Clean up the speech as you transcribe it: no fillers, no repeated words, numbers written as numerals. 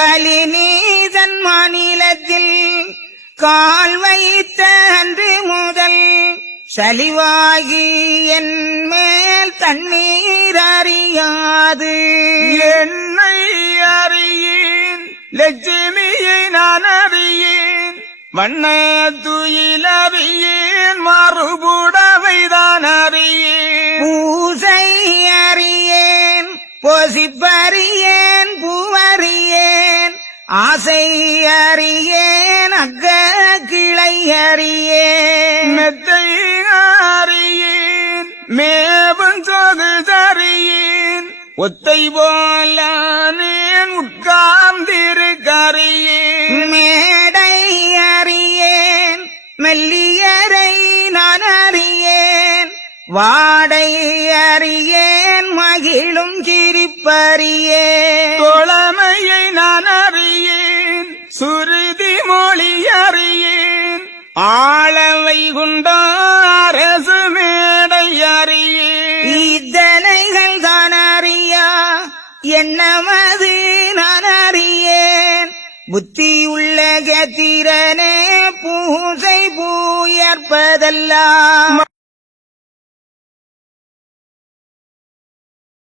கலிநீசன் மாநிலத்தில் கால் வைத்த அன்று முதல் சலிவாகி என் மேல் தண்ணீர் அறியாது. என்னை அறியேன் லட்சுமியை நான் அறியேன், வண்ண துயில் அறியேன், மாறுபுடவைதான் அறியேன். பூசை அறியேன், பொசிப்பறியேன், பூவறியேன், ஆசை அறியேன், அக்க கிளை அறியேன். மெத்தை அறியேன், மேவன் சொகு அறியேன், ஒத்தை போலானேன் உட்கார்ந்திருக்கறியேன். மேடை அறியேன், மெல்லியரை நான் அறியேன், வாடை அறியேன், மகிழும் சிரிப்பறியேன். தோழமையை நான் அறியேன், சுருதி மொழி அறியேன், ஆளவை குண்டாரசு மேடை அறியேன். இத்தனைகள் தான் அறியா என்னமது நான் அறியேன், புத்தியுள்ள கத்திரனே பூசை பூயற்பதெல்லாம்